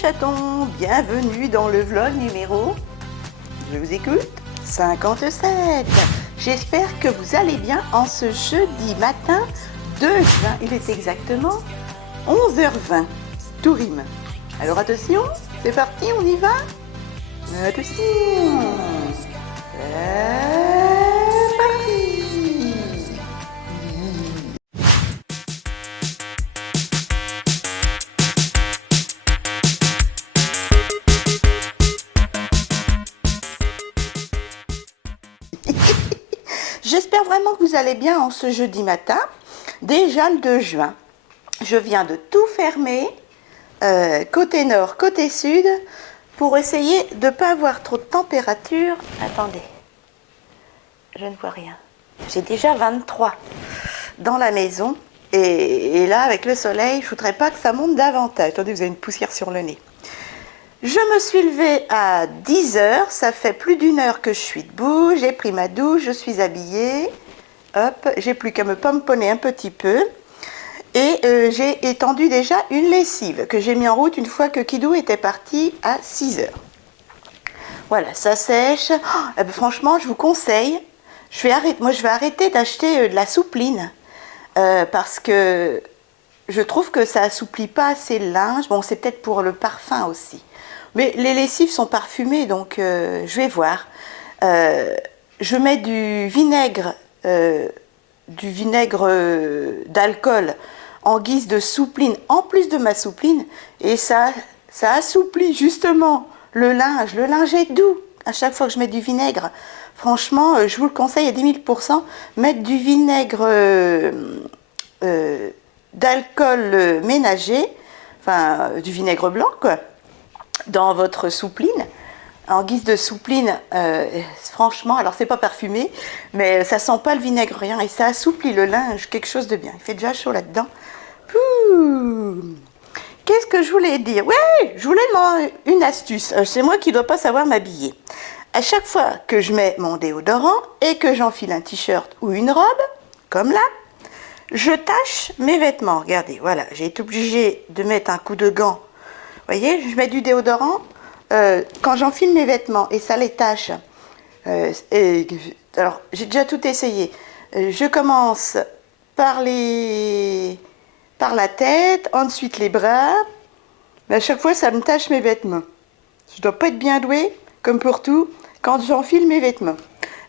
chatons, bienvenue dans le vlog numéro, je vous écoute, 57. J'espère que vous allez bien en ce jeudi matin 2 juin, il est exactement 11h20, tout rime. Alors attention, c'est parti, on y va? Attention, c'est parti. J'espère vraiment que vous allez bien en ce jeudi matin, déjà le 2 juin. Je viens de tout fermer, côté nord, côté sud, pour essayer de ne pas avoir trop de température. Attendez, je ne vois rien. J'ai déjà 23 dans la maison, et là, avec le soleil, je ne voudrais pas que ça monte davantage. Attendez, vous avez une poussière sur le nez. Je me suis levée à 10h, ça fait plus d'1 heure que je suis debout, j'ai pris ma douche, je suis habillée, hop, j'ai plus qu'à me pomponner un petit peu et j'ai étendu déjà une lessive que j'ai mis en route une fois que Kidou était parti à 6h. Voilà, ça sèche. Oh, franchement, je vous conseille, je vais arrêter d'acheter de la soupline parce que je trouve que ça assouplit pas assez le linge. Bon, c'est peut-être pour le parfum aussi. Mais les lessives sont parfumées, donc je vais voir. Je mets du vinaigre d'alcool en guise de soupline, en plus de ma soupline, et ça assouplit justement le linge. Le linge est doux à chaque fois que je mets du vinaigre. Franchement, je vous le conseille à 10 000%, mettre du vinaigre d'alcool ménager, enfin du vinaigre blanc quoi, dans votre soupline, en guise de soupline. Franchement, alors c'est pas parfumé, mais ça sent pas le vinaigre, rien, et ça assouplit le linge, quelque chose de bien. Il fait déjà chaud là-dedans. Qu'est-ce que je voulais dire? Ouais, je voulais demander une astuce. C'est moi qui dois pas savoir m'habiller. À chaque fois que je mets mon déodorant et que j'enfile un t-shirt ou une robe, comme là, je tâche mes vêtements. Regardez, voilà, j'ai été obligée de mettre un coup de gant. Vous voyez, je mets du déodorant quand j'enfile mes vêtements et ça les tâche. Alors, j'ai déjà tout essayé. Je commence par la tête, ensuite les bras. Mais à chaque fois, ça me tâche mes vêtements. Je dois pas être bien douée, comme pour tout, quand j'enfile mes vêtements.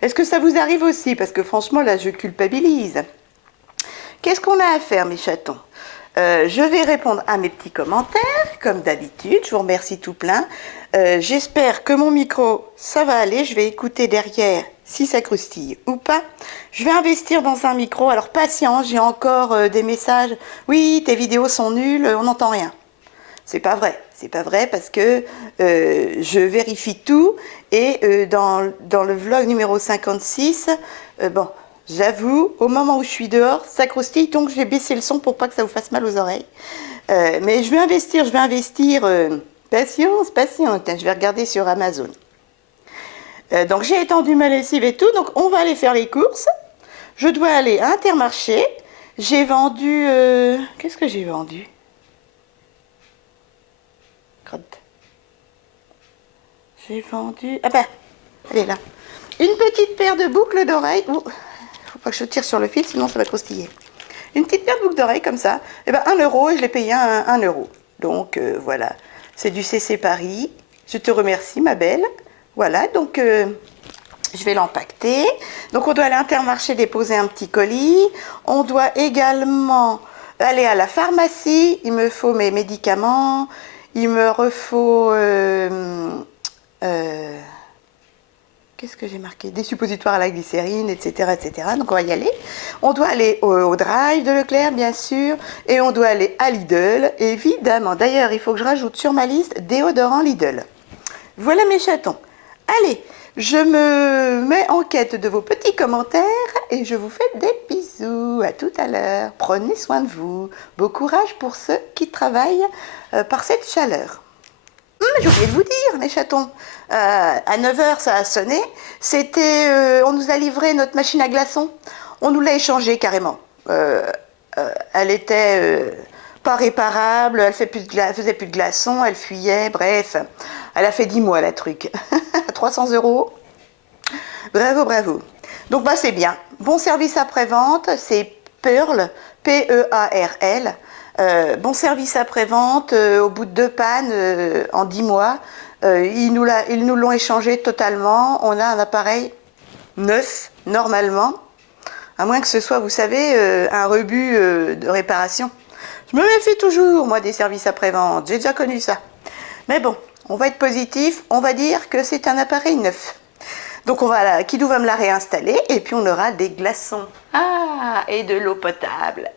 Est-ce que ça vous arrive aussi? Parce que franchement, là, je culpabilise. Qu'est-ce qu'on a à faire, mes chatons? Je vais répondre à mes petits commentaires, comme d'habitude. Je vous remercie tout plein. J'espère que mon micro, ça va aller. Je vais écouter derrière si ça croustille ou pas. Je vais investir dans un micro. Alors, patience, j'ai encore des messages. Oui, tes vidéos sont nulles, on n'entend rien. C'est pas vrai. C'est pas vrai parce que je vérifie tout. Et dans le vlog numéro 56, bon... J'avoue, au moment où je suis dehors, ça croustille, donc je vais baisser le son pour pas que ça vous fasse mal aux oreilles. Mais je vais investir, patience, je vais regarder sur Amazon. Donc j'ai étendu ma lessive et tout, donc on va aller faire les courses. Je dois aller à Intermarché. J'ai vendu... qu'est-ce que j'ai vendu? J'ai vendu... Ah ben, elle est là. Une petite paire de boucles d'oreilles. Faut pas que je tire sur le fil, sinon ça va croustiller. Une petite paire de boucles d'oreilles comme ça, et ben 1 euro, et je l'ai payé à 1 euro. Donc voilà, c'est du CC Paris. Je te remercie ma belle. Voilà, donc je vais l'empaqueter. Donc on doit aller à Intermarché déposer un petit colis. On doit également aller à la pharmacie. Il me faut mes médicaments. Il me refaut... qu'est-ce que j'ai marqué? Des suppositoires à la glycérine, etc., etc. Donc on va y aller. On doit aller au Drive de Leclerc, bien sûr. Et on doit aller à Lidl, évidemment. D'ailleurs, il faut que je rajoute sur ma liste déodorant Lidl. Voilà mes chatons. Allez, je me mets en quête de vos petits commentaires et je vous fais des bisous. À tout à l'heure. Prenez soin de vous. Beau courage pour ceux qui travaillent par cette chaleur. J'ai oublié de vous dire, mes chatons, à 9h ça a sonné, on nous a livré notre machine à glaçons, on nous l'a échangée carrément. Elle était pas réparable, elle faisait plus de glaçons, elle fuyait, bref. Elle a fait 10 mois la truc. 300 €. Bravo, bravo. Donc bah c'est bien. Bon service après-vente, c'est Pearl, P-E-A-R-L. Bon service après-vente, au bout de 2 pannes, en 10 mois, ils nous l'ont échangé totalement. On a un appareil neuf, normalement, à moins que ce soit, vous savez, un rebut de réparation. Je me méfie toujours, moi, des services après-vente. J'ai déjà connu ça. Mais bon, on va être positif. On va dire que c'est un appareil neuf. Donc, Kidou va me la réinstaller et puis on aura des glaçons. Ah, et de l'eau potable.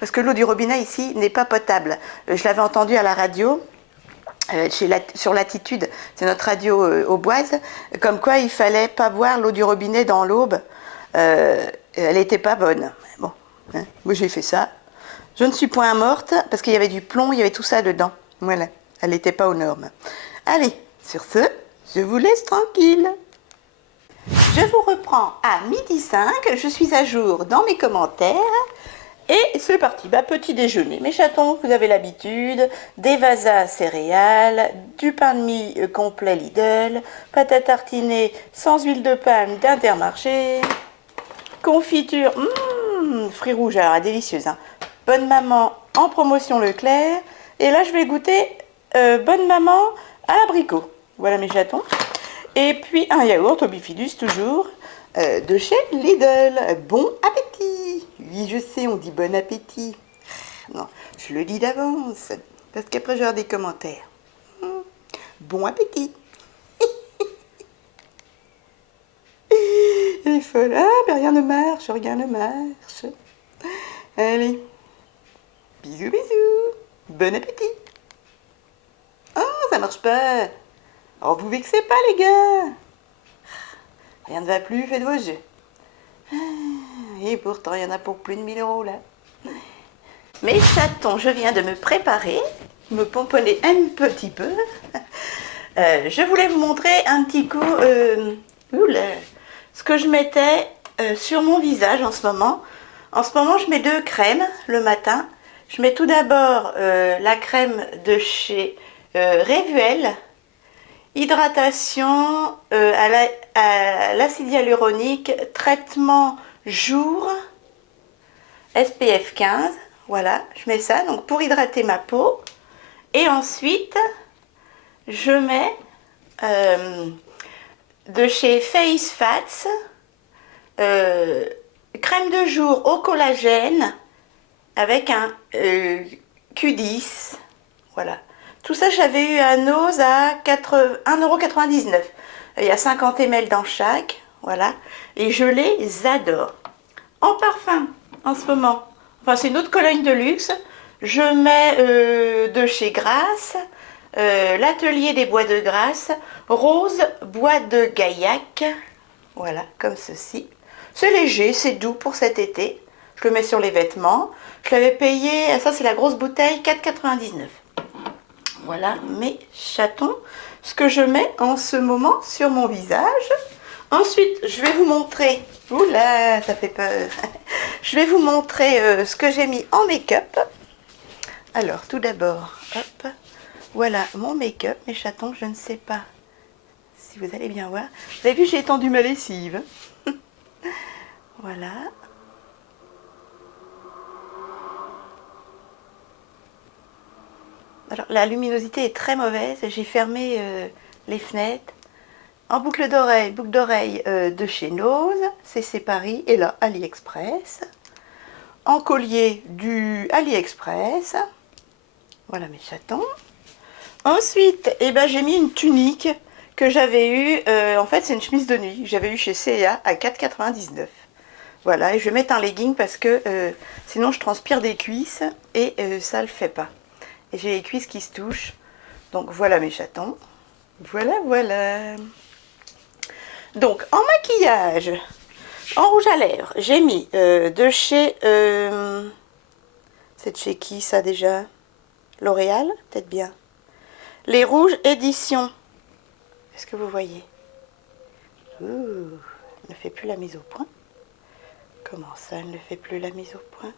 Parce que l'eau du robinet ici n'est pas potable. Je l'avais entendu à la radio. Sur Latitude, c'est notre radio auboise, comme quoi il fallait pas boire l'eau du robinet dans l'aube, elle n'était pas bonne. Bon, hein, moi j'ai fait ça. Je ne suis point morte parce qu'il y avait du plomb, il y avait tout ça dedans. Voilà, elle n'était pas aux normes. Allez, sur ce, je vous laisse tranquille. Je vous reprends à 12h05, je suis à jour dans mes commentaires. Et c'est parti, bah, petit déjeuner. Mes chatons, vous avez l'habitude, des vasas céréales, du pain de mie complet Lidl, pâte à tartiner sans huile de palme d'Intermarché, confiture, fruits rouges, alors délicieuse, hein. Bonne maman en promotion Leclerc. Et là, je vais goûter bonne maman à l'abricot. Voilà mes chatons. Et puis un yaourt au bifidus toujours. De chez Lidl. Bon appétit. Oui, je sais, on dit bon appétit. Non, je le dis d'avance, parce qu'après j'aurai des commentaires. Bon appétit. Elle est folle. Ah, mais rien ne marche, rien ne marche. Allez. Bisous, bisous. Bon appétit. Ah, ça marche pas. Oh, vous vexez pas, les gars. Rien ne va plus, faites vos jeux. Et pourtant, il y en a pour plus de 1000 € là. Mes chatons, je viens de me préparer, me pomponner un petit peu. Je voulais vous montrer un petit coup ce que je mettais sur mon visage en ce moment. En ce moment, je mets 2 crèmes le matin. Je mets tout d'abord la crème de chez Revuel. Hydratation à l'acide hyaluronique, traitement jour, SPF 15, voilà, je mets ça donc pour hydrater ma peau. Et ensuite, je mets de chez Face Fats, crème de jour au collagène avec un Q10, voilà. Tout ça, j'avais eu à Nose à 1,99 €. Il y a 50 ml dans chaque, voilà. Et je les adore. En parfum, en ce moment, enfin c'est une autre Cologne de luxe, je mets de chez Grasse, l'atelier des bois de Grasse, rose bois de Gaillac, voilà, comme ceci. C'est léger, c'est doux pour cet été. Je le mets sur les vêtements. Je l'avais payé, ça c'est la grosse bouteille, 4,99 €. Voilà mes chatons, ce que je mets en ce moment sur mon visage. Ensuite, je vais vous montrer, oula, ça fait peur. Je vais vous montrer ce que j'ai mis en make-up. Alors, tout d'abord, hop, voilà mon make-up, mes chatons, je ne sais pas si vous allez bien voir. Vous avez vu, j'ai étendu ma lessive. Voilà. Alors, la luminosité est très mauvaise, j'ai fermé les fenêtres. En boucle d'oreille de chez Nose, c'est Paris, et là, AliExpress. En collier du AliExpress. Voilà mes chatons. Ensuite, eh ben, j'ai mis une tunique que j'avais eue, en fait c'est une chemise de nuit, que j'avais eue chez C&A à 4,99 €. Voilà, et je vais mettre un legging parce que sinon je transpire des cuisses et ça le fait pas. Et j'ai les cuisses qui se touchent. Donc voilà mes chatons. Voilà, voilà. Donc en maquillage, en rouge à lèvres, j'ai mis de chez... c'est de chez qui ça déjà? L'Oréal, peut-être bien. Les rouges éditions. Est-ce que vous voyez? Ouh, elle ne fait plus la mise au point. Comment ça, elle ne fait plus la mise au point?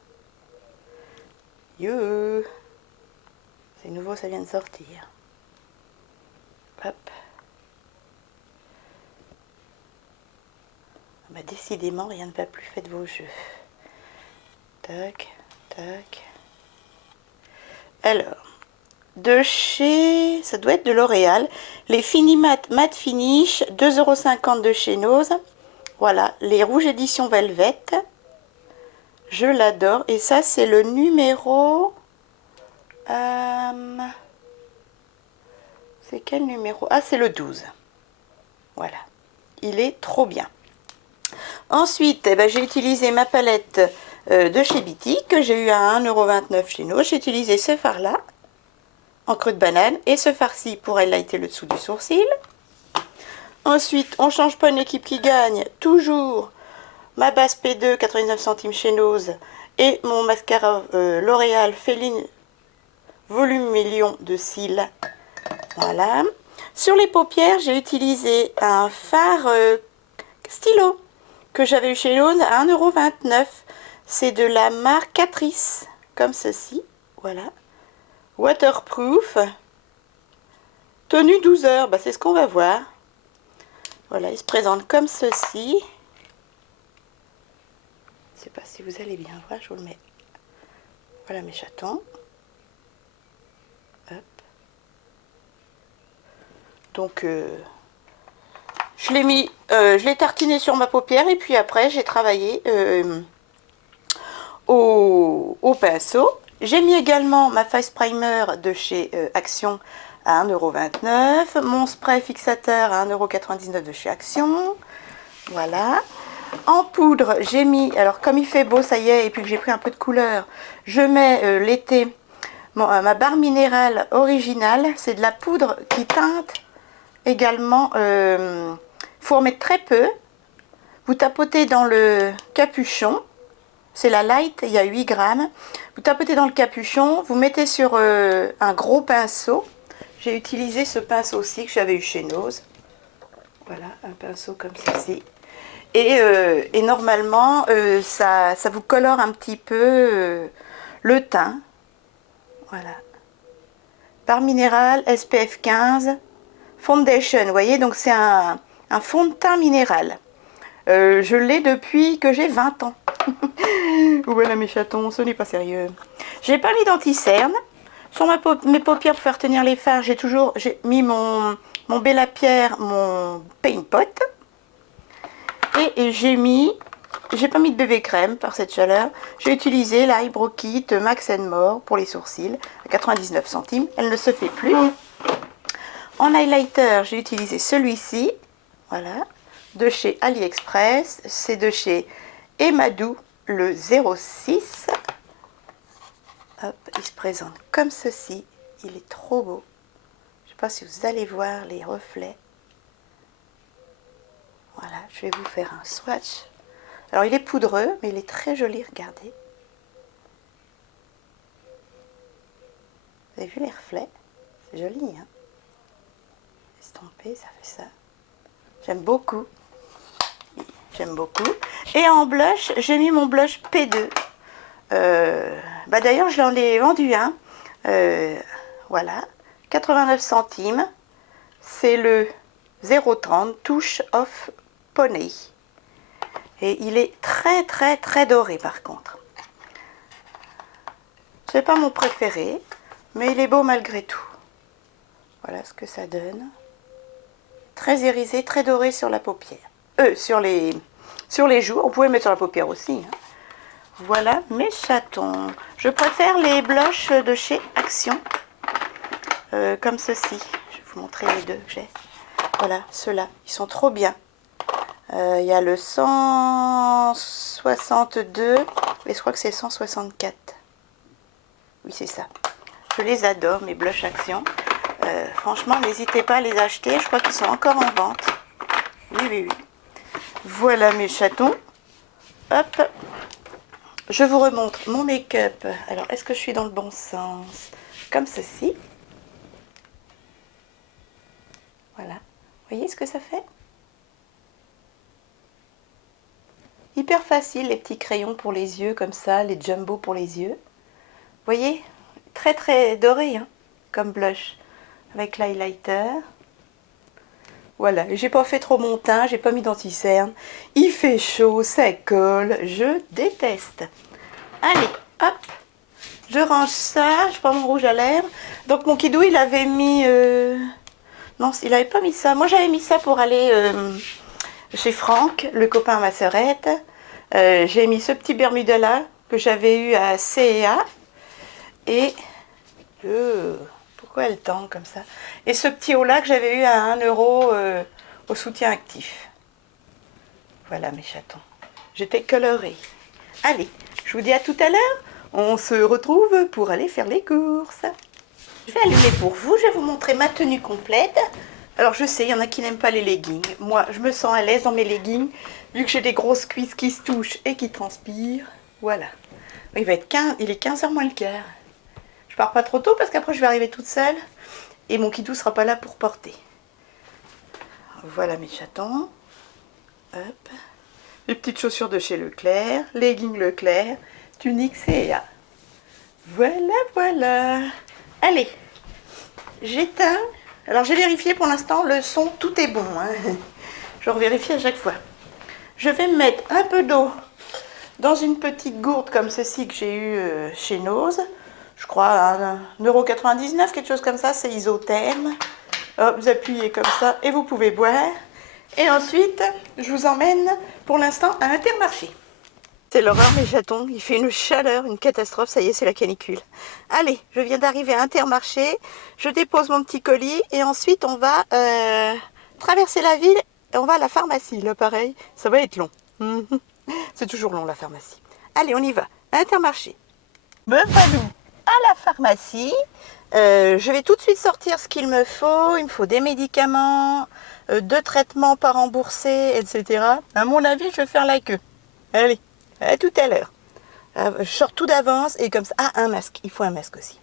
You. C'est nouveau, ça vient de sortir. Hop. Bah, décidément, rien ne va plus, faites vos jeux. Tac, tac. Alors, de chez, ça doit être de L'Oréal, les Finimat Matte Finish, 2,50 € de chez Nose. Voilà, les rouges édition Velvet. Je l'adore. Et ça, c'est le numéro... c'est quel numéro? Ah, c'est le 12. Voilà. Il est trop bien. Ensuite, eh ben, j'ai utilisé ma palette de chez Biti, que j'ai eu à 1,29 € chez nous. J'ai utilisé ce fard-là, en creux de banane, et ce fard-ci pour highlighter le dessous du sourcil. Ensuite, on ne change pas une équipe qui gagne. Toujours ma base P2, 99 centimes chez Nose, et mon mascara L'Oréal Féline Volume Million de cils. Voilà. Sur les paupières, j'ai utilisé un fard stylo que j'avais eu chez Nose à 1,29 €. C'est de la marque Catrice, comme ceci. Voilà. Waterproof. Tenue 12 heures, bah, c'est ce qu'on va voir. Voilà, il se présente comme ceci. Je ne sais pas si vous allez bien voir, je vous le mets. Voilà mes chatons. Hop. Donc, je l'ai mis, je l'ai tartiné sur ma paupière et puis après j'ai travaillé au pinceau. J'ai mis également ma face primer de chez Action à 1,29 €. Mon spray fixateur à 1,99 € de chez Action. Voilà. En poudre, j'ai mis, alors comme il fait beau, ça y est, et puis que j'ai pris un peu de couleur, je mets l'été ma barre minérale originale. C'est de la poudre qui teinte également. Faut en mettre très peu. Vous tapotez dans le capuchon. C'est la light, il y a 8 grammes. Vous tapotez dans le capuchon, vous mettez sur un gros pinceau. J'ai utilisé ce pinceau aussi que j'avais eu chez Nose. Voilà, un pinceau comme ceci. Et normalement, ça vous colore un petit peu le teint. Voilà. Barre minérale, SPF 15, Foundation. Vous voyez, donc c'est un fond de teint minéral. Je l'ai depuis que j'ai 20 ans. Voilà mes chatons, ce n'est pas sérieux. J'ai pas mis d'anti-cerne. Sur mes paupières pour faire tenir les fards, j'ai mis mon Bella Pierre, mon Paint Pot. Et j'ai pas mis de bébé crème par cette chaleur. J'ai utilisé la Eyebrow Kit Max More pour les sourcils à 99 centimes. Elle ne se fait plus. En highlighter, j'ai utilisé celui-ci. Voilà. De chez AliExpress. C'est de chez Emadou, le 06. Hop, il se présente comme ceci. Il est trop beau. Je ne sais pas si vous allez voir les reflets. Voilà, je vais vous faire un swatch. Alors, il est poudreux, mais il est très joli, regardez. Vous avez vu les reflets? C'est joli, hein? Estampé, ça fait ça. J'aime beaucoup. J'aime beaucoup. Et en blush, j'ai mis mon blush P2. Bah d'ailleurs, je l'en ai vendu un. Voilà. 89 centimes. C'est le 0,30 Touch of Pony. Et il est très très très doré par contre. C'est pas mon préféré, mais il est beau malgré tout. Voilà ce que ça donne. Très irisé, très doré sur la paupière. Sur les joues. On pouvait le mettre sur la paupière aussi. Hein. Voilà mes chatons. Je préfère les blushs de chez Action. Comme ceci. Je vais vous montrer les deux que j'ai. Voilà, ceux-là. Ils sont trop bien. Il y a le 162 et je crois que c'est 164. Oui, c'est ça. Je les adore, mes blushs Action. Franchement, n'hésitez pas à les acheter. Je crois qu'ils sont encore en vente. Oui, oui, oui. Voilà mes chatons. Hop. Je vous remontre mon make-up. Alors, est-ce que je suis dans le bon sens? Comme ceci. Voilà. Vous voyez ce que ça fait? Hyper facile, les petits crayons pour les yeux, comme ça, les jumbo pour les yeux. voyez, très très doré, hein, comme blush, avec l'highlighter. Voilà, j'ai pas fait trop mon teint, j'ai pas mis d'anti-cerne. Il fait chaud, ça colle, je déteste. Allez, hop, je range ça, je prends mon rouge à lèvres. Donc mon kidou, il avait mis... Non, il avait pas mis ça. Moi, j'avais mis ça pour aller chez Franck, le copain à ma sœurette. J'ai mis ce petit Bermuda-là que j'avais eu à C&A. Et... pourquoi elle tend comme ça? Et ce petit haut-là que j'avais eu à 1 euro au soutien actif. Voilà mes chatons. J'étais colorée. Allez, je vous dis à tout à l'heure. On se retrouve pour aller faire les courses. Je vais allumer pour vous. Je vais vous montrer ma tenue complète. Alors je sais, il y en a qui n'aiment pas les leggings. Moi, je me sens à l'aise dans mes leggings. Vu que j'ai des grosses cuisses qui se touchent et qui transpirent. Voilà. Il est 15h moins le quart. Je pars pas trop tôt parce qu'après je vais arriver toute seule. Et mon kidou sera pas là pour porter. Voilà mes chatons. Hop. Les petites chaussures de chez Leclerc. Leggings Leclerc. Tunique C&A. Voilà, voilà. Allez. J'éteins. Alors j'ai vérifié pour l'instant, le son, tout est bon. Hein. Je revérifie à chaque fois. Je vais mettre un peu d'eau dans une petite gourde comme ceci que j'ai eu chez Nose. Je crois à 1,99 €, quelque chose comme ça, c'est isotherme. Hop, vous appuyez comme ça et vous pouvez boire. Et ensuite, je vous emmène pour l'instant à Intermarché. C'est l'horreur mes chatons, il fait une chaleur, une catastrophe, ça y est, c'est la canicule. Allez, je viens d'arriver à Intermarché, je dépose mon petit colis et ensuite on va traverser la ville et on va à la pharmacie. Là pareil, ça va être long. C'est toujours long la pharmacie. Allez, on y va, Intermarché. Me voilà à la pharmacie. Je vais tout de suite sortir ce qu'il me faut. Il me faut des médicaments, 2 traitements pas remboursés, etc. À mon avis, je vais faire la queue. Allez. À tout à l'heure. Je sors tout d'avance et comme ça. Ah, un masque. Il faut un masque aussi.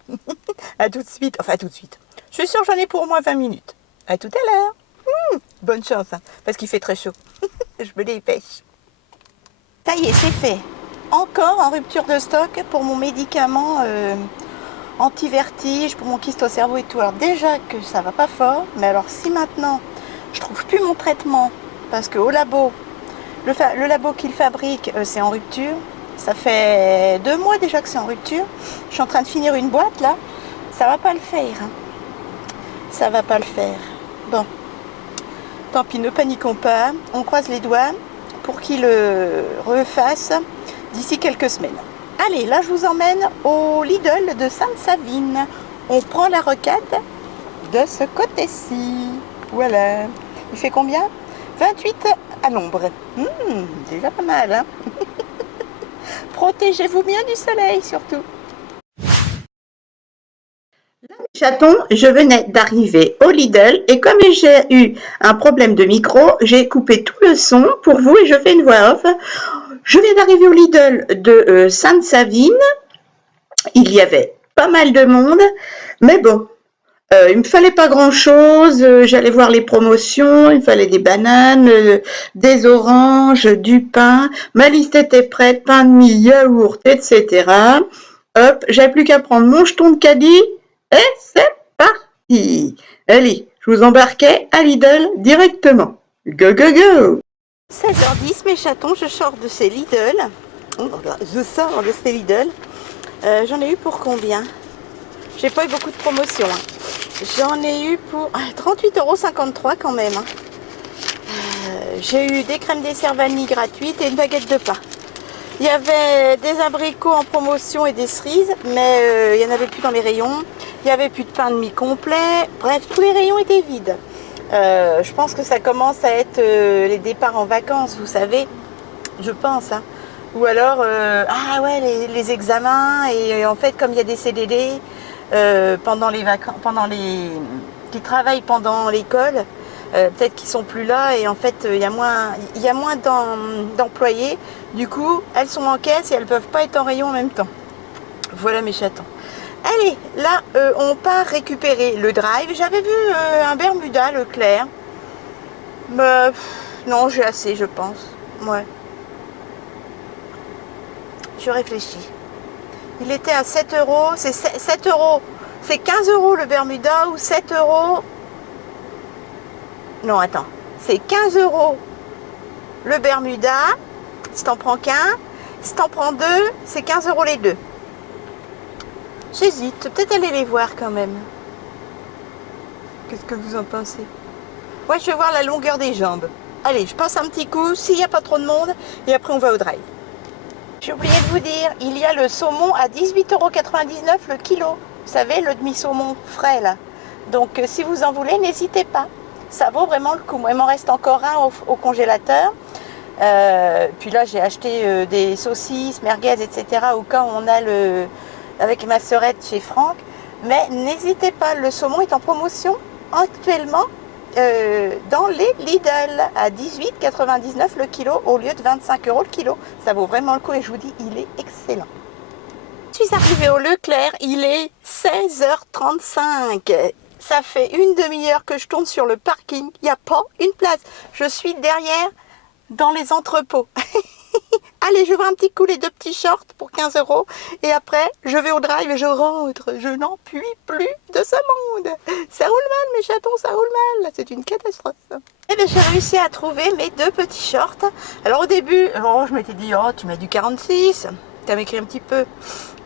À tout de suite. Enfin, à tout de suite. Je suis sûre que j'en ai pour au moins 20 minutes. À tout à l'heure. Bonne chance, hein, parce qu'il fait très chaud. Je me dépêche. Ça y est, c'est fait. Encore en rupture de stock pour mon médicament anti-vertige, pour mon kyste au cerveau et tout. Alors déjà que ça va pas fort, mais alors si maintenant je trouve plus mon traitement, parce qu'au labo, le labo qu'il fabrique, c'est en rupture. Ça fait 2 mois déjà que c'est en rupture. Je suis en train de finir une boîte là. Ça va pas le faire. Hein. Ça va pas le faire. Bon. Tant pis, ne paniquons pas. On croise les doigts pour qu'il le refasse d'ici quelques semaines. Allez, là je vous emmène au Lidl de Sainte-Savine. On prend la rocade de ce côté-ci. Voilà. Il fait combien? 28 à l'ombre. Déjà pas mal, hein. Protégez-vous bien du soleil, surtout. Là, les chatons, je venais d'arriver au Lidl et comme j'ai eu un problème de micro, j'ai coupé tout le son pour vous et je fais une voix off. Je viens d'arriver au Lidl de Sainte-Savine. Il y avait pas mal de monde, mais bon. Il me fallait pas grand-chose, j'allais voir les promotions, il me fallait des bananes, des oranges, du pain, ma liste était prête, pain de mie, yaourt, etc. Hop, j'avais plus qu'à prendre mon jeton de caddie et c'est parti. Allez, je vous embarquais à Lidl directement. Go, go, go! 16h10 mes chatons, je sors de ces Lidl. Je sors de ces Lidl. J'en ai eu pour combien? J'ai pas eu beaucoup de promotions. Hein. J'en ai eu pour 38,53 € quand même. Hein. J'ai eu des crèmes dessert vanille gratuites et une baguette de pain. Il y avait des abricots en promotion et des cerises, mais il n'y en avait plus dans les rayons. Il n'y avait plus de pain de mie complet. Bref, tous les rayons étaient vides. Je pense que ça commence à être les départs en vacances, vous savez. Je pense. Hein. Ou alors, ah ouais, les examens. Et en fait, comme il y a des CDD pendant les vacances, qui travaillent pendant l'école, peut-être qu'ils sont plus là et en fait il y a moins d'employés. Du coup, elles sont en caisse et elles peuvent pas être en rayon en même temps. Voilà mes chatons. Allez, là on part récupérer le drive. J'avais vu un Bermuda Leclerc. Mais non, j'ai assez, je pense. Ouais. Je réfléchis. Il était à 7 euros. C'est 7 euros. C'est 15 euros le Bermuda ou 7 euros. Non, attends. C'est 15 euros le Bermuda. Si t'en prends qu'un. Si t'en prends deux, c'est 15 euros les deux. J'hésite. Peut-être aller les voir quand même. Qu'est-ce que vous en pensez? Ouais, je vais voir la longueur des jambes. Allez, je passe un petit coup, s'il n'y a pas trop de monde, et après on va au drive. J'ai oublié de vous dire, il y a le saumon à 18,99 € le kilo. Vous savez, le demi-saumon frais là. Donc si vous en voulez, n'hésitez pas. Ça vaut vraiment le coup. Moi, il m'en reste encore un au congélateur. Puis là, j'ai acheté des saucisses, merguez, etc. au cas où on a le... avec ma sœurette chez Franck. Mais n'hésitez pas, le saumon est en promotion actuellement dans les Lidl à 18,99 € le kilo au lieu de 25 € le kilo. Ça vaut vraiment le coup et je vous dis, il est excellent. Je suis arrivée au Leclerc, il est 16h35. Ça fait une demi-heure que je tourne sur le parking, il n'y a pas une place. Je suis derrière dans les entrepôts. Allez, je vois un petit coup les deux petits shorts pour 15 € et après je vais au drive et je rentre. Je n'en puis plus de ce monde. Ça roule mal mes chatons, ça roule mal. C'est une catastrophe. Et bien j'ai réussi à trouver mes deux petits shorts. Alors au début, je m'étais dit, oh tu mets du 46, tu as m'écrit un petit peu.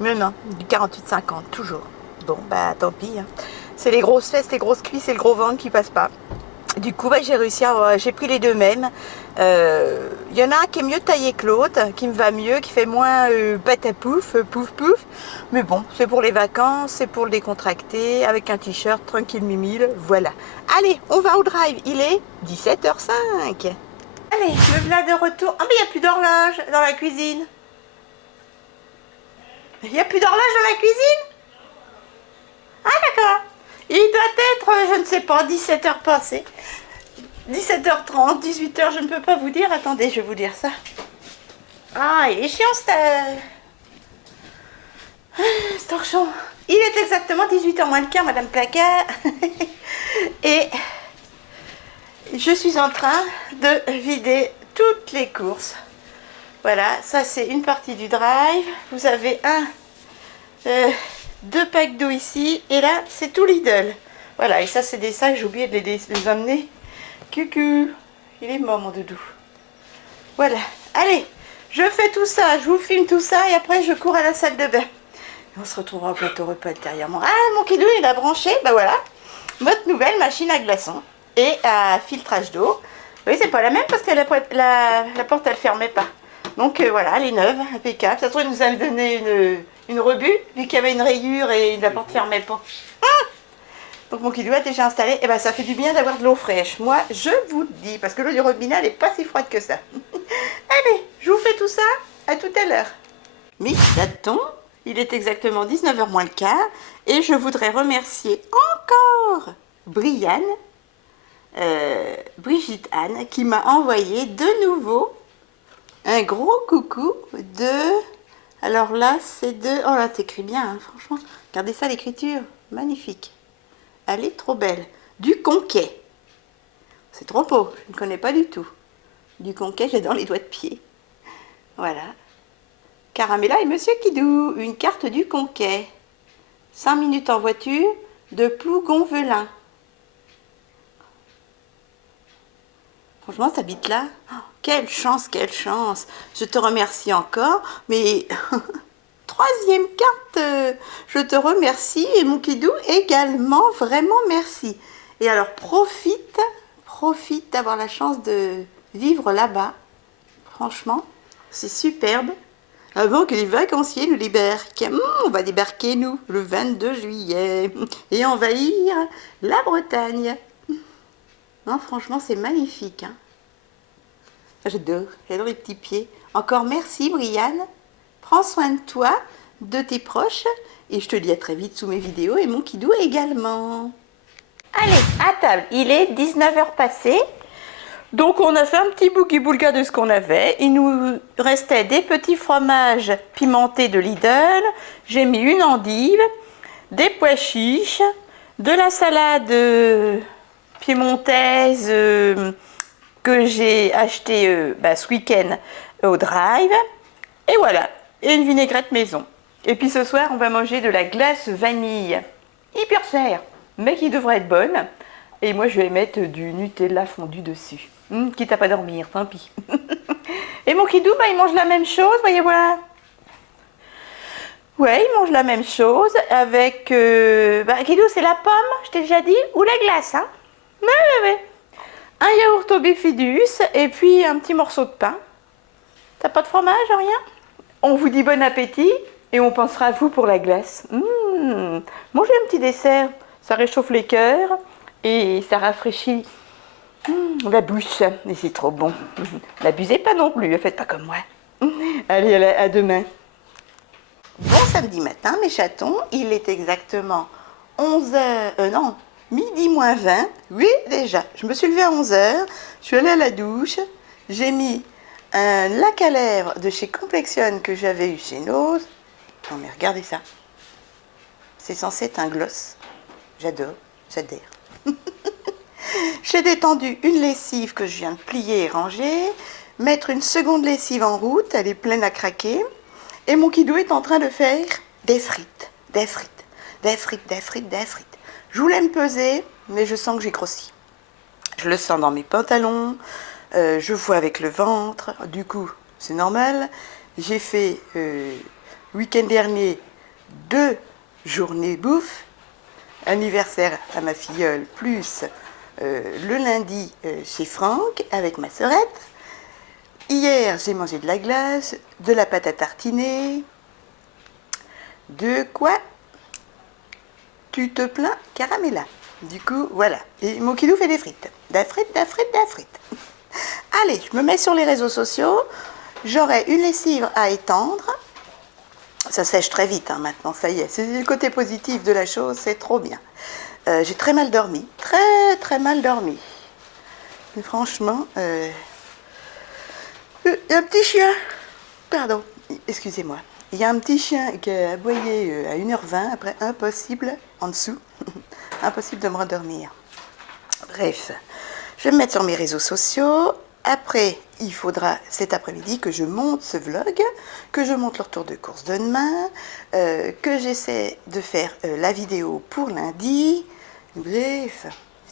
Mais non, du 48,50 toujours. Bon bah tant pis. Hein. C'est les grosses fesses, les grosses cuisses et le gros ventre qui passent pas. Du coup, bah, j'ai réussi à... J'ai pris les deux mêmes. Y en a un qui est mieux taillé que l'autre, qui me va mieux, qui fait moins patapouf, pouf pouf. Mais bon, c'est pour les vacances, c'est pour le décontracter, avec un t-shirt, tranquille mimile, voilà. Allez, on va au drive, il est 17h05. Allez, me voilà de retour. Ah mais il n'y a plus d'horloge dans la cuisine. Il n'y a plus d'horloge dans la cuisine? Ah d'accord. Il doit être, je ne sais pas, 17h passées. 17h30, 18h, je ne peux pas vous dire. Attendez, je vais vous dire ça. Ah, il est chiant ce torchon. Il est exactement 18h moins le quart, Madame Placard. Et je suis en train de vider toutes les courses. Voilà, ça c'est une partie du drive. Vous avez deux packs d'eau ici. Et là, c'est tout Lidl. Voilà, et ça c'est des sacs, j'ai oublié de les emmener. Coucou, il est mort mon doudou. Voilà, allez, je fais tout ça, je vous filme tout ça et après je cours à la salle de bain. Et on se retrouvera au plateau repas ultérieurement. Ah, mon kidou il a branché, bah voilà, votre nouvelle machine à glaçons et à filtrage d'eau. Oui, c'est pas la même parce que la porte elle fermait pas. Donc voilà, elle est neuve, impeccable. Ça se trouve, il nous a donné une rebut vu qu'il y avait une rayure et la porte fermait pas. Donc mon kidou a déjà installé, et ben ça fait du bien d'avoir de l'eau fraîche. Moi, je vous le dis, parce que l'eau du robinet, elle n'est pas si froide que ça. Allez, je vous fais tout ça, à tout à l'heure. Mes chatons, il est exactement 19h moins le quart, et je voudrais remercier encore Brigitte Anne, qui m'a envoyé de nouveau un gros coucou de... Alors là, c'est de... Oh là, t'écris bien, hein, franchement. Regardez ça, l'écriture, magnifique. Elle est trop belle. Du Conquet. C'est trop beau, je ne connais pas du tout. Du Conquet, j'ai dans les doigts de pied. Voilà. Caramella et Monsieur Kidou, une carte du Conquet. 5 minutes en voiture de Plougonvelin. Franchement, t'habites là? Oh, quelle chance, quelle chance. Je te remercie encore, mais... Troisième carte, je te remercie et mon kidou également, vraiment merci. Et alors profite d'avoir la chance de vivre là-bas. Franchement, c'est superbe. Avant que les vacanciers nous débarquent. On va débarquer nous le 22 juillet et envahir la Bretagne. Non, franchement, c'est magnifique. Hein. J'adore les petits pieds. Encore merci Brianne. Prends soin de toi, de tes proches, et je te dis à très vite sous mes vidéos, et mon kidou également. Allez, à table, il est 19h passé, donc on a fait un petit boogie-boulga de ce qu'on avait. Il nous restait des petits fromages pimentés de Lidl, j'ai mis une endive, des pois chiches, de la salade piémontaise que j'ai acheté ce week-end au drive, et voilà. Et une vinaigrette maison. Et puis ce soir, on va manger de la glace vanille. Hyper chère, mais qui devrait être bonne. Et moi, je vais mettre du Nutella fondu dessus. Quitte à pas dormir, tant pis. Et mon Kidou, bah, il mange la même chose, voyez voilà. Ouais, il mange la même chose avec... Kidou, c'est la pomme, je t'ai déjà dit, ou la glace, hein. Ouais. Un yaourt au bifidus et puis un petit morceau de pain. T'as pas de fromage, rien? On vous dit bon appétit et on pensera à vous pour la glace. Mangez un petit dessert, ça réchauffe les cœurs et ça rafraîchit la bouche. Et c'est trop bon. N'abusez pas non plus, faites pas comme moi. Allez, à demain. Bon samedi matin, mes chatons, il est exactement 11h, non, midi moins 20. Oui, déjà, je me suis levée à 11h, je suis allée à la douche, j'ai mis un lac à lèvres de chez Complexion que j'avais eu chez Nose. Non mais regardez ça. C'est censé être un gloss. J'adore. J'ai détendu une lessive que je viens de plier et ranger, mettre une seconde lessive en route, elle est pleine à craquer. Et mon Kidou est en train de faire des frites. Je voulais me peser, mais je sens que j'ai grossi. Je le sens dans mes pantalons, je vois avec le ventre, du coup, c'est normal. J'ai fait, week-end dernier, 2 journées bouffe, anniversaire à ma filleule, plus le lundi chez Franck avec ma sœurette. Hier, j'ai mangé de la glace, de la pâte à tartiner. De quoi tu te plains, Caramella? Du coup, voilà. Et mon Kidou fait des frites. Des frites. Allez, je me mets sur les réseaux sociaux. J'aurai une lessive à étendre. Ça sèche très vite hein, maintenant, ça y est. C'est le côté positif de la chose, c'est trop bien. J'ai très mal dormi. Très mal dormi. Mais franchement... Il y a un petit chien, pardon, excusez-moi. Il y a un petit chien qui a aboyé à 1h20, après impossible, en dessous, impossible de me rendormir. Bref, je vais me mettre sur mes réseaux sociaux. Après, il faudra cet après-midi que je monte ce vlog, que je monte le retour de course de demain, que j'essaie de faire la vidéo pour lundi. Bref,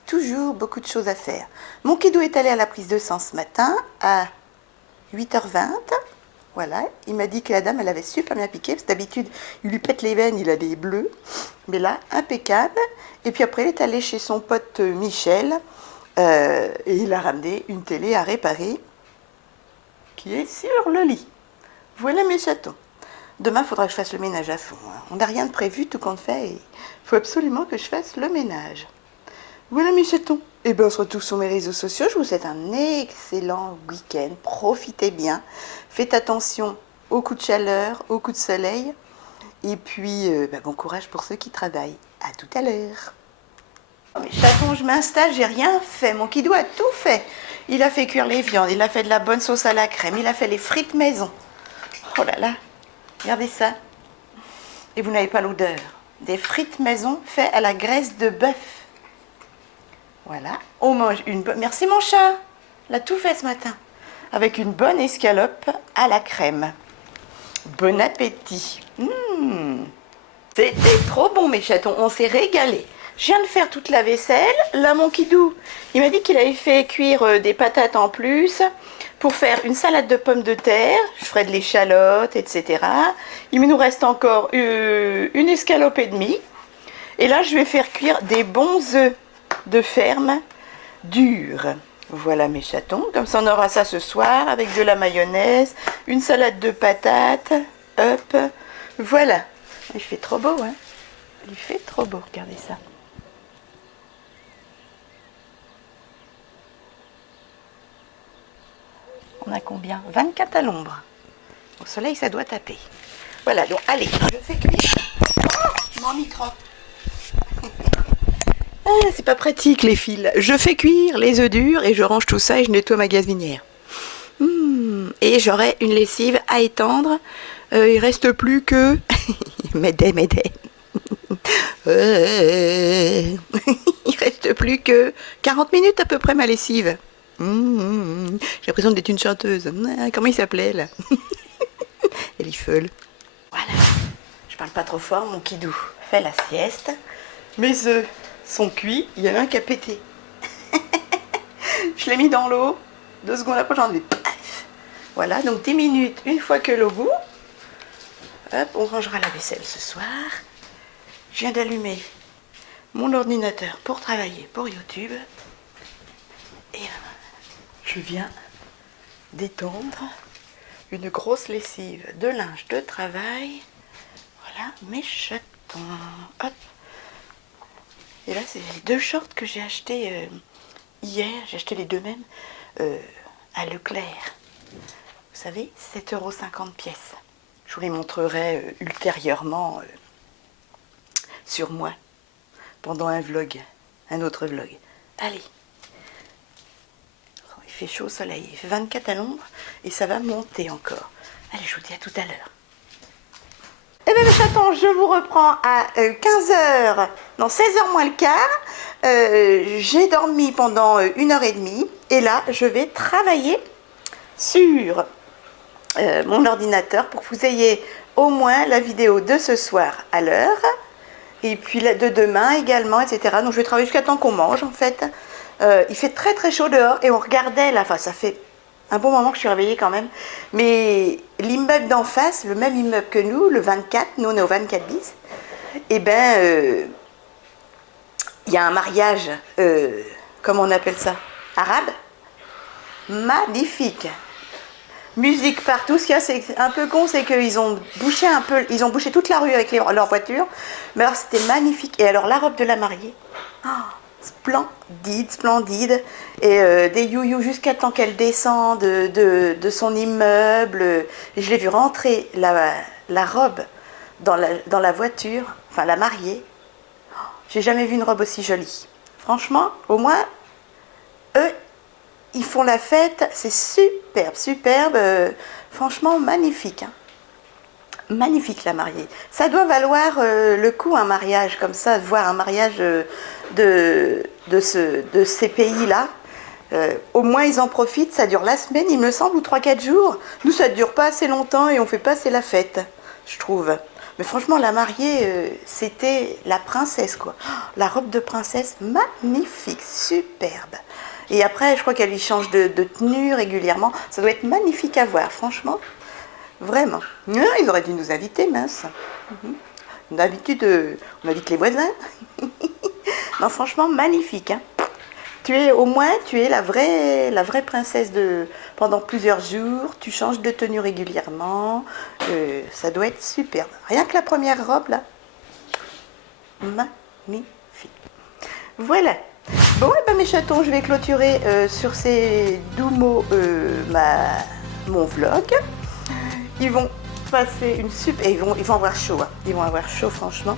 toujours beaucoup de choses à faire. Mon Kidou est allé à la prise de sang ce matin à 8h20, voilà, il m'a dit que la dame, elle avait super bien piqué, parce que d'habitude, il lui pète les veines, il a des bleus, mais là, impeccable. Et puis après, il est allé chez son pote Michel, et il a ramené une télé à réparer, qui est sur le lit. Voilà mes chatons. Demain, il faudra que je fasse le ménage à fond. On n'a rien de prévu, tout compte fait, et il faut absolument que je fasse le ménage. Voilà mes chatons. Et bien on se retrouve sur mes réseaux sociaux. Je vous souhaite un excellent week-end. Profitez bien. Faites attention aux coups de chaleur, aux coups de soleil. Et puis bon courage pour ceux qui travaillent. À tout à l'heure. Mes chatons, je m'installe, j'ai rien fait. Mon Kidou a tout fait. Il a fait cuire les viandes, il a fait de la bonne sauce à la crème, il a fait les frites maison. Oh là là, regardez ça. Et vous n'avez pas l'odeur. Des frites maison faites à la graisse de bœuf. Voilà, on mange une bonne... Merci mon chat, il a tout fait ce matin. Avec une bonne escalope à la crème. Bon appétit. C'était trop bon mes chatons, on s'est régalé. Je viens de faire toute la vaisselle. Là mon Kidou, il m'a dit qu'il avait fait cuire des patates en plus pour faire une salade de pommes de terre. Je ferai de l'échalote, etc. Il nous reste encore une escalope et demie. Et là je vais faire cuire des bons œufs de ferme dure. Voilà mes chatons, comme ça on aura ça ce soir avec de la mayonnaise, une salade de patates, hop, voilà. Il fait trop beau, hein. Il fait trop beau, regardez ça. On a combien? 24 à l'ombre. Au soleil ça doit taper. Voilà, donc allez, je fais cuire. Oh, mon micro. Ah, c'est pas pratique les fils. Je fais cuire les œufs durs et je range tout ça et je nettoie ma gazinière. Et j'aurai une lessive à étendre. Il reste plus que... M'aidez. Il reste plus que 40 minutes à peu près ma lessive. J'ai l'impression d'être une chanteuse. Comment il s'appelait là? Elle est folle. Voilà. parle pas trop fort, mon kidou fait la sieste. Mes œufs sont cuits, il y en a un qui a pété. Je l'ai mis dans l'eau, 2 secondes après j'en ai. Voilà, donc 10 minutes, une fois que l'eau bout. Hop, on rangera la vaisselle ce soir. Je viens d'allumer mon ordinateur pour travailler pour YouTube. Et je viens d'étendre une grosse lessive de linge de travail. Voilà, mes chatons. Hop. Et là, c'est les 2 shorts que j'ai achetés hier. J'ai acheté les 2 mêmes à Leclerc. Vous savez, 7,50 € pièce. Je vous les montrerai ultérieurement sur moi pendant un vlog, un autre vlog. Allez. Il fait chaud au soleil, il fait 24 à l'ombre et ça va monter encore. Allez, je vous dis à tout à l'heure. Eh bien, mes chatons, je vous reprends à 15h, non 16h moins le quart. J'ai dormi pendant 1h30 et là, je vais travailler sur mon ordinateur pour que vous ayez au moins la vidéo de ce soir à l'heure et puis de demain également, etc. Donc, je vais travailler jusqu'à temps qu'on mange en fait. Il fait très très chaud dehors et on regardait là, enfin ça fait un bon moment que je suis réveillée quand même, mais l'immeuble d'en face, le même immeuble que nous, le 24, nous on est au 24 bis, et ben il y a un mariage, comment on appelle ça, arabe, magnifique, musique partout. Ce qu'il y a, c'est un peu con, c'est qu'ils ont bouché un peu, ils ont bouché toute la rue avec leur voiture, mais alors c'était magnifique. Et alors la robe de la mariée, oh, splendide, splendide, et des you-you jusqu'à temps qu'elle descende de son immeuble. Et je l'ai vu rentrer la robe dans la voiture, enfin la mariée. Oh, j'ai jamais vu une robe aussi jolie. Franchement, au moins, eux, ils font la fête, c'est superbe, superbe, franchement magnifique. Hein. Magnifique la mariée. Ça doit valoir le coup un mariage comme ça, voir un mariage de ces pays-là. Au moins ils en profitent, ça dure la semaine il me semble, ou 3-4 jours. Nous ça ne dure pas assez longtemps et on ne fait pas assez la fête, je trouve. Mais franchement la mariée, c'était la princesse quoi. Oh, la robe de princesse, magnifique, superbe. Et après je crois qu'elle lui change de tenue régulièrement. Ça doit être magnifique à voir, franchement. Vraiment. Ils auraient dû nous inviter, mince. D'habitude, on invite les voisins. Non, franchement, magnifique. Hein. Au moins, tu es la vraie princesse pendant plusieurs jours. Tu changes de tenue régulièrement. Ça doit être superbe. Rien que la première robe, là. Magnifique. Voilà. Bon, et ben mes chatons, je vais clôturer sur ces doux mots mon vlog. Ils vont passer une super... Ils vont avoir chaud, hein. Ils vont avoir chaud franchement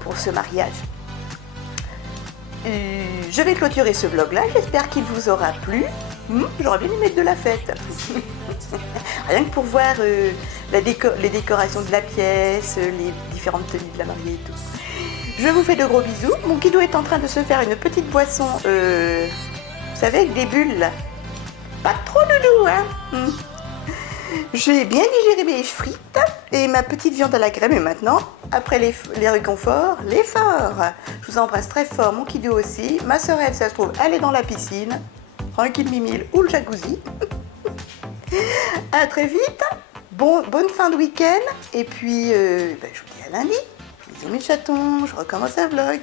pour ce mariage. Je vais clôturer ce vlog là, j'espère qu'il vous aura plu. J'aurais bien aimé mettre de la fête. Rien que pour voir les décorations de la pièce, les différentes tenues de la mariée et tout. Je vous fais de gros bisous. Mon kidou est en train de se faire une petite boisson, vous savez, avec des bulles là. Pas trop doudou, hein. J'ai bien digéré mes frites et ma petite viande à la crème. Et maintenant, après les réconforts, l'effort. Je vous embrasse très fort, mon kidou aussi. Ma sœur, elle, ça se trouve, elle est dans la piscine. Tranquille mimile ou le jacuzzi. À très vite. Bonne fin de week-end. Et puis, je vous dis à lundi. Bisous mes chatons, je recommence un vlog.